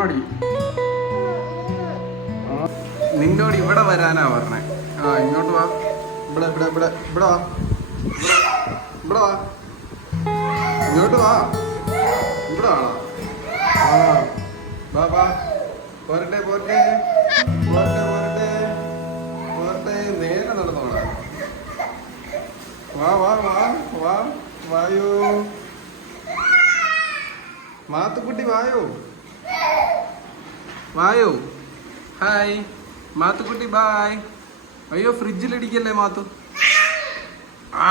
അമ്മാടി നിന്നോട് ഇവിടെ വരാനാ പറഞ്ഞേ. ആ ഇങ്ങോട്ട് വാ. ഇവിടെ ഇവിടെ ഇവിടെ ഇവിടെ വാ. ഇവിടെ വാ. ഇങ്ങോട്ട് വാ. ഇവിടെ വാണോ? ആ വാ വാ. പോരട്ടെ പോരട്ടെ പോരട്ടെ പോരട്ടെ പോരട്ടെ. നേരെ നടന്നോളാം. വാ വാ വാ വാ. വായോ മാത്തുക്കുട്ടി, വായോ വായോ. Hi Mathukutty, bye. അയ്യോ ഫ്രിഡ്ജിലിടിക്കല്ലേ മാത്തു. ആ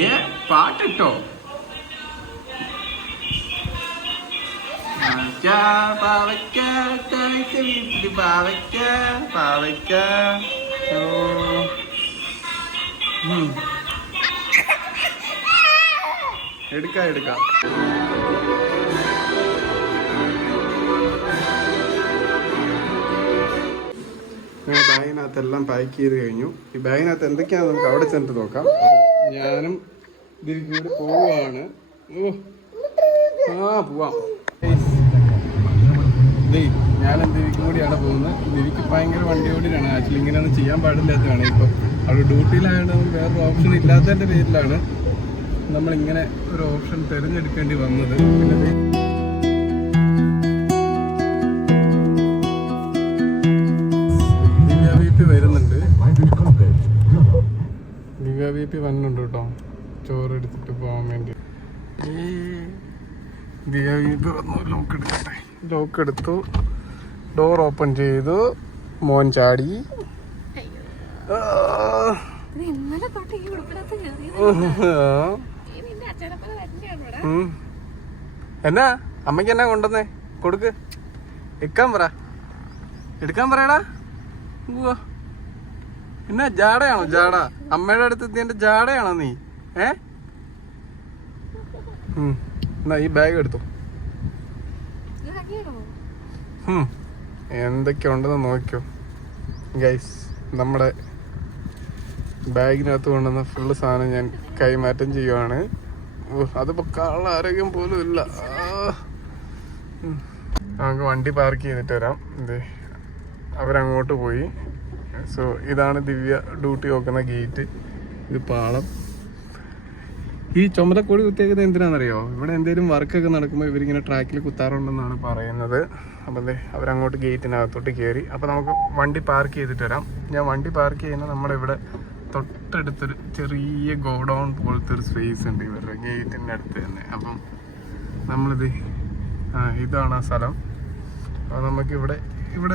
ഏ പാട്ടിട്ടോ? പാവയ്ക്ക വീട്ടില് പാവയ്ക്ക പാവയ്ക്ക. എടുക്കാം എടുക്കാം. ബാഗിനകത്ത് എല്ലാം പാക്ക് ചെയ്ത് കഴിഞ്ഞു. ഈ ബാഗിനകത്ത് എന്തൊക്കെയാണെന്ന് നമുക്ക് അവിടെ ചെന്നിട്ട് നോക്കാം. ഞാനും ഇതിൽ കൂടെ പോവാണ്. പോവാം. ഞാനും ദിവിക്കും കൂടിയാണ് പോകുന്നത്. ദിവിക്ക് ഭയങ്കര വണ്ടി ഓടിയാണ്. ആക്ച്വലി ഇങ്ങനെയൊന്നും ചെയ്യാൻ പാടില്ലാത്തതാണ്. ഇപ്പം അവിടെ ഡ്യൂട്ടിയിലായതുകൊണ്ട് നമുക്ക് വേറൊരു ഓപ്ഷൻ ഇല്ലാത്തതിൻ്റെ പേരിലാണ് നമ്മളിങ്ങനെ ഒരു ഓപ്ഷൻ തിരഞ്ഞെടുക്കേണ്ടി വന്നത്. പിന്നെ വരുന്നുണ്ട്. ദിവ്യ വി പി വന്നുണ്ട് കേട്ടോ, ചോറ് എടുത്തിട്ട് പോകാൻ വേണ്ടി. ദിവ്യ വി പി വന്നു. ലോക്ക് എടുക്കട്ടെ. ലോക്ക് എടുത്തു. ഡോർ ഓപ്പൺ ചെയ്തു. മോൻ ചാടി. എന്നാ അമ്മയ്ക്ക് എന്നാ കൊണ്ടുവന്നേ? കൊടുക്ക്. എടുക്കാൻ പറ. എടുക്കാൻ പറയടാ. എന്നാ ജാടയാണോ? ജാട അമ്മയുടെ അടുത്ത് എത്തിയതിന്റെ ജാടയാണോ നീ? എന്നാ ഈ ബാഗ് എടുത്തു. എന്തൊക്കെ ഉണ്ടെന്ന് നോക്കിയോ ഗൈസ്. നമ്മുടെ ബാഗിനകത്ത് കൊണ്ടുവന്ന ഫുള്ള് സാധനം ഞാൻ കൈമാറ്റം ചെയ്യുവാണ്. അതിപ്പോ കാള ആരോഗ്യം പോലും ഇല്ല. നമുക്ക് വണ്ടി പാർക്ക് ചെയ്തിട്ട് വരാം. അവരങ്ങോട്ട് പോയി. സോ ഇതാണ് ദിവ്യ ഡ്യൂട്ടി നോക്കുന്ന ഗേറ്റ്. ഇത് പാളം. ഈ ചുമലക്കോടി കുത്തിയേക്കുന്നത് എന്തിനാണെന്നറിയോ? ഇവിടെ എന്തെങ്കിലും വർക്കൊക്കെ നടക്കുമ്പോൾ ഇവരിങ്ങനെ ട്രാക്കിൽ കുത്താറുണ്ടെന്നാണ് പറയുന്നത്. അപ്പം അവരങ്ങോട്ട് ഗേറ്റിനകത്തോട്ട് കയറി. അപ്പോൾ നമുക്ക് വണ്ടി പാർക്ക് ചെയ്തിട്ട് വരാം. ഞാൻ വണ്ടി പാർക്ക് ചെയ്യുന്ന നമ്മുടെ ഇവിടെ തൊട്ടടുത്തൊരു ചെറിയ ഗോഡൗൺ പോലത്തെ ഒരു സ്പേസ് ഉണ്ട് ഇവരുടെ ഗേറ്റിൻ്റെ അടുത്ത് തന്നെ. അപ്പം നമ്മളിത് ഇതാണ് ആ സ്ഥലം. അപ്പോൾ നമുക്കിവിടെ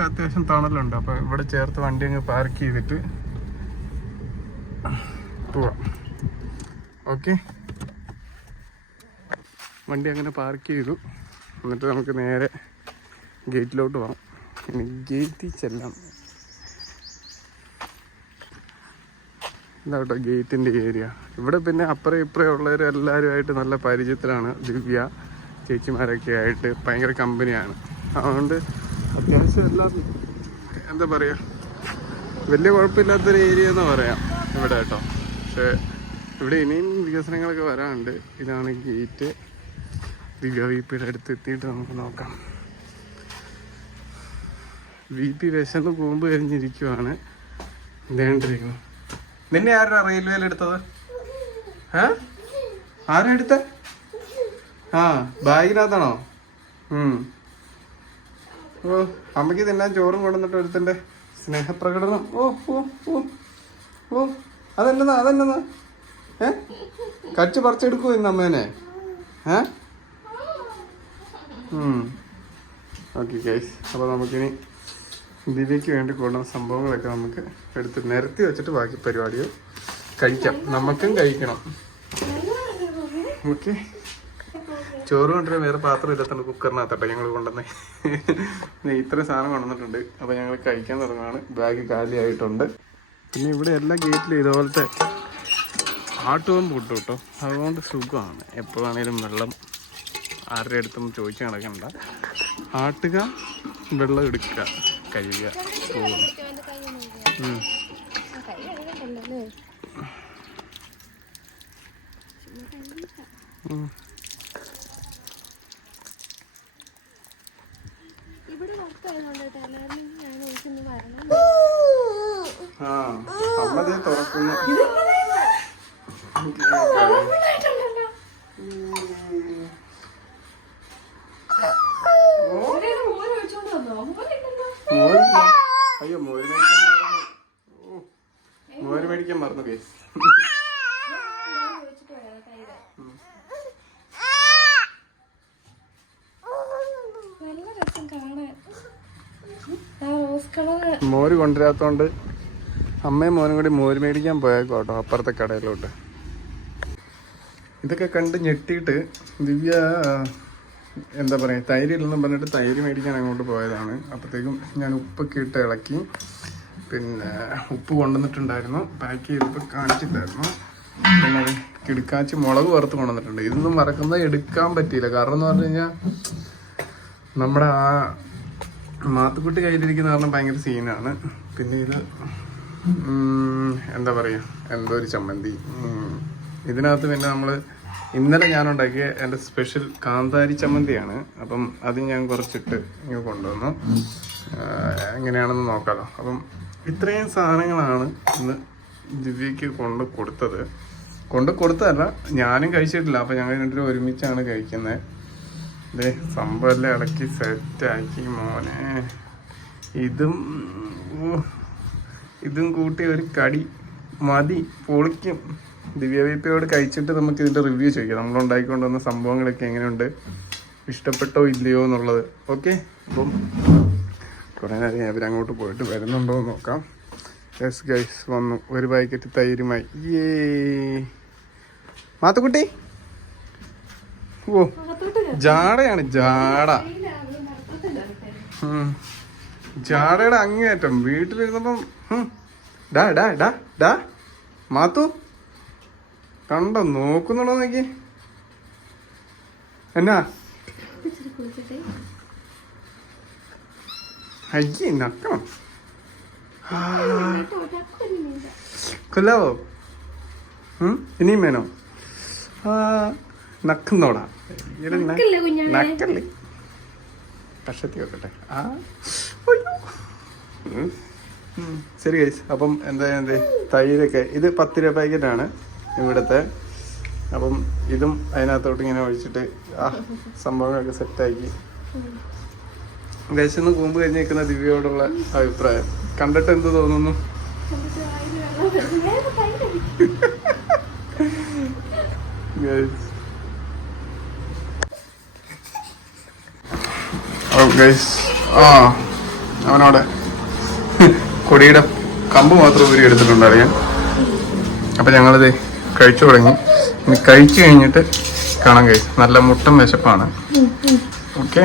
അത്യാവശ്യം തണലുണ്ട്. അപ്പോൾ ഇവിടെ ചേർത്ത് വണ്ടി അങ്ങ് പാർക്ക് ചെയ്തിട്ട് പോവാം. ഓക്കെ, വണ്ടി അങ്ങനെ പാർക്ക് ചെയ്തു. എന്നിട്ട് നമുക്ക് നേരെ ഗേറ്റിലോട്ട് പോകാം. ഇനി ഗേറ്റിൽ ചെല്ലാം. ഇതാട്ടോ ഗേറ്റിൻ്റെ ഏരിയ. ഇവിടെ പിന്നെ അപ്പുറം ഇപ്പുറം ഉള്ളവർ എല്ലാവരുമായിട്ട് നല്ല പരിചയത്തിലാണ്. ദിവ്യ ചേച്ചിമാരൊക്കെ ആയിട്ട് ഭയങ്കര കമ്പനിയാണ്. അതുകൊണ്ട് അത്യാവശ്യം എല്ലാം എന്താ പറയുക, വലിയ കുഴപ്പമില്ലാത്തൊരു ഏരിയ എന്ന് പറയാം ഇവിടെ കേട്ടോ. പക്ഷേ ഇവിടെ ഇനിയും വികസനങ്ങളൊക്കെ വരാനുണ്ട്. ഇതാണ് ഗേറ്റ്. ദിവ്യ വി പിയുടെ അടുത്ത് എത്തിയിട്ട് നമുക്ക് നോക്കാം. വി പി വിശന്ന് കൂമ്പ് കഴിഞ്ഞിരിക്കുവാണ്. എന്തേണ്ടിരിക്കുന്നു. നിന്നെ ആരാ റെയിൽവേയിൽ എടുത്തത്? ആരാ എടുത്ത? ബാഗിനകത്താണോ? ഓ, അമ്മയ്ക്ക് തിന്നാൻ ചോറും കൊണ്ടുവന്നിട്ട് ഒരുത്തൻ്റെ സ്നേഹപ്രകടനം. അതെന്നതാ കച്ച് പറിച്ചെടുക്കുമോ ഇന്ന് അമ്മേനെ? ഓക്കെ ഗൈസ്, അപ്പോൾ നമുക്കിനി ദിവ്യയ്ക്ക് വേണ്ടി കൊണ്ടുവന്ന സംഭവങ്ങളൊക്കെ നമുക്ക് എടുത്ത് നിരത്തി വെച്ചിട്ട് ബാക്കി പരിപാടിയോ കഴിക്കാം. നമുക്കും കഴിക്കണം. ഓക്കെ, ചോറ് കൊണ്ടുവരാൻ വേറെ പാത്രം ഇല്ലാത്തതുകൊണ്ട് കുക്കറിനകത്തട്ടെ ഞങ്ങൾ കൊണ്ടുവന്നേ. ഇത്ര സാധനം കൊണ്ടുവന്നിട്ടുണ്ട്. അപ്പോൾ ഞങ്ങൾ കഴിക്കാൻ തുടങ്ങുകയാണ്. ബാഗ് കാലിയായിട്ടുണ്ട്. പിന്നെ ഇവിടെ എല്ലാ ഗേറ്റിലും ഇതുപോലത്തെ ആട്ടും പൊട്ടും കേട്ടോ. അതുകൊണ്ട് സുഖമാണ്. എപ്പോഴാണേലും വെള്ളം ആരുടെ അടുത്തും ചോദിച്ചു നടക്കണ്ട. ആട്ടുക, വെള്ളം എടുക്കുക, കഴുകുക, പോകും. ആ അമ്മതേ തുറക്കുന്നു. അയ്യോ മോര് മേടിക്കാൻ മറന്നു കേസ്. മോര് കൊണ്ടുവരാത്തോണ്ട് അമ്മയും മോനും കൂടി മോര് മേടിക്കാൻ പോയേക്കോട്ടോ അപ്പുറത്തെ കടയിലോട്ട്. ഇതൊക്കെ കണ്ട് ഞെട്ടിയിട്ട് ദിവ്യ എന്താ പറയുക തൈരില്ലെന്നും പറഞ്ഞിട്ട് തൈര് മേടിക്കാൻ അങ്ങോട്ട് പോയതാണ്. അപ്പോഴത്തേക്കും ഞാൻ ഉപ്പൊക്കെ ഇട്ട് ഇളക്കി. പിന്നെ ഉപ്പ് കൊണ്ടുവന്നിട്ടുണ്ടായിരുന്നു, പാക്ക് ചെയ്തപ്പോൾ കാണിച്ചിട്ടുണ്ടായിരുന്നു. പിന്നെ അത് കിടുക്കാച്ചി മുളക് വറുത്ത് കൊണ്ടുവന്നിട്ടുണ്ട്. ഇതൊന്നും മറക്കുന്നത് എടുക്കാൻ പറ്റിയില്ല. കാരണം എന്ന് പറഞ്ഞു കഴിഞ്ഞാൽ നമ്മുടെ ആ മാത്തുക്കുട്ടി കയ്യിലിരിക്കുന്ന കാരണം ഭയങ്കര സീനാണ്. പിന്നെ ഇത് എന്താ പറയുക എന്തോ ഒരു ചമ്മന്തി. ഇതിനകത്ത് പിന്നെ നമ്മൾ ഇന്നലെ ഞാനുണ്ടാക്കിയ എൻ്റെ സ്പെഷ്യൽ കാന്താരി ചമ്മന്തിയാണ്. അപ്പം അത് ഞാൻ കുറച്ചിട്ട് ഇങ്ങനെ കൊണ്ടുവന്നു. എങ്ങനെയാണെന്ന് നോക്കാമല്ലോ. അപ്പം ഇത്രയും സാധനങ്ങളാണ് ഇന്ന് ദിവ്യക്ക് കൊണ്ട് കൊടുത്തതല്ല, ഞാനും കഴിച്ചിട്ടില്ല. അപ്പം ഞങ്ങൾ രണ്ടുപേരും ഒരുമിച്ചാണ് കഴിക്കുന്നത്. ഇതേ സംഭവമെല്ലാം ഇളക്കി സെറ്റാക്കി മോനെ. ഇതും കൂട്ടി ഒരു കടി മതി, പൊളിക്കും. ദിവ്യവീപ്പയോട് കഴിച്ചിട്ട് നമുക്ക് ഇതിൻ്റെ റിവ്യൂ ചോദിക്കാം. നമ്മൾ ഉണ്ടാക്കിക്കൊണ്ടുവന്ന സംഭവങ്ങളൊക്കെ എങ്ങനെയുണ്ട്, ഇഷ്ടപ്പെട്ടോ ഇല്ലയോ എന്നുള്ളത്. ഓക്കെ, അപ്പം കുറേ നേരം അവരങ്ങോട്ട് പോയിട്ട് വരുന്നുണ്ടോ എന്ന് നോക്കാം. യെസ് ഗൈസ് വന്നു. ഒരു പാക്കറ്റ് തൈരുമായി. മാത്തുക്കുട്ടി ഓ ജാടയാണ് ജാടയുടെ അങ്ങേയറ്റം. വീട്ടിലിരുന്നപ്പം ഡാ ഡാ ഡാ ഡാ മാത്തു കണ്ടോ നോക്കുന്നുണ്ടോ നോക്കി. എന്നാ അയ്യേ നക്കണം കൊല്ലാവോ? ഇനിയും വേണോ? നക്കുന്നോടാ നക്കല്ലേ. കഷത്തി വെക്കട്ടെ. ശരി ഗൈസ്, അപ്പം എന്താ തൈരൊക്കെ ഇത് 10 രൂപ പാക്കറ്റാണ് ഇവിടുത്തെ. അപ്പം ഇതും അതിനകത്തോട്ട് ഇങ്ങനെ ഒഴിച്ചിട്ട് സംഭവങ്ങളൊക്കെ സെറ്റാക്കി. ഗൈസ് ഒന്ന് കൂമ്പ് കഴിഞ്ഞ് നിൽക്കുന്ന ദിവ്യയോടുള്ള അഭിപ്രായം കണ്ടിട്ട് എന്ത് തോന്നുന്നു? അവനവിടെ കൊടിയുടെ കമ്പ് മാത്രം ഊരി എടുത്തിട്ടുണ്ടറിയാം. അപ്പം ഞങ്ങളിത് കഴിച്ചു തുടങ്ങി. ഇനി കഴിച്ചു കഴിഞ്ഞിട്ട് കാണാൻ കഴിയും. നല്ല മുട്ടൻ വിശപ്പാണ്. ഓക്കെ,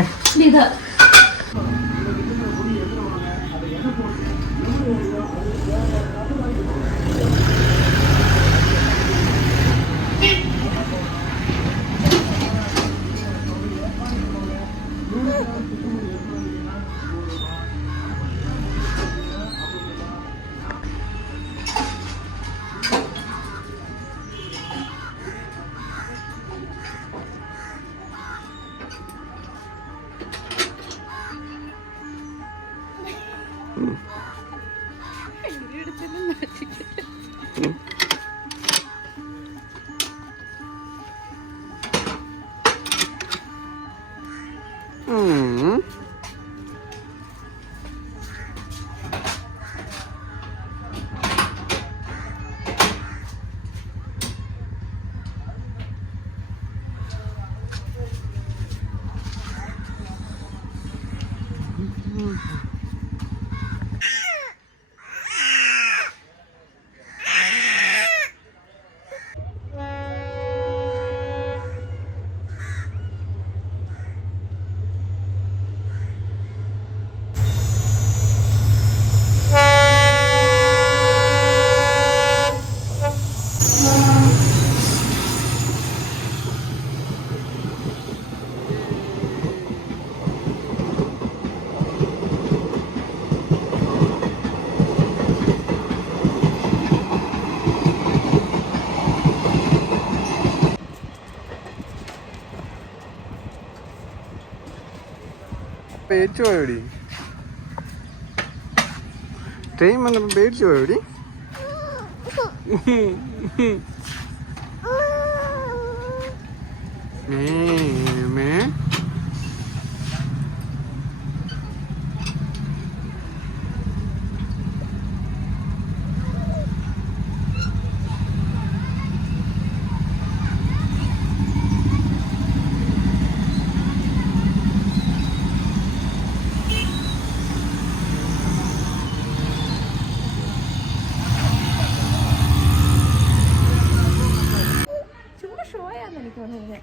പേച്ചു പോയോടി. ടൈം അങ്ങനെ പേടിച്ചു പോയി മേ ചുമ്മാ ഷോ ആണെന്ന് എനിക്ക് തോന്നുന്നത്.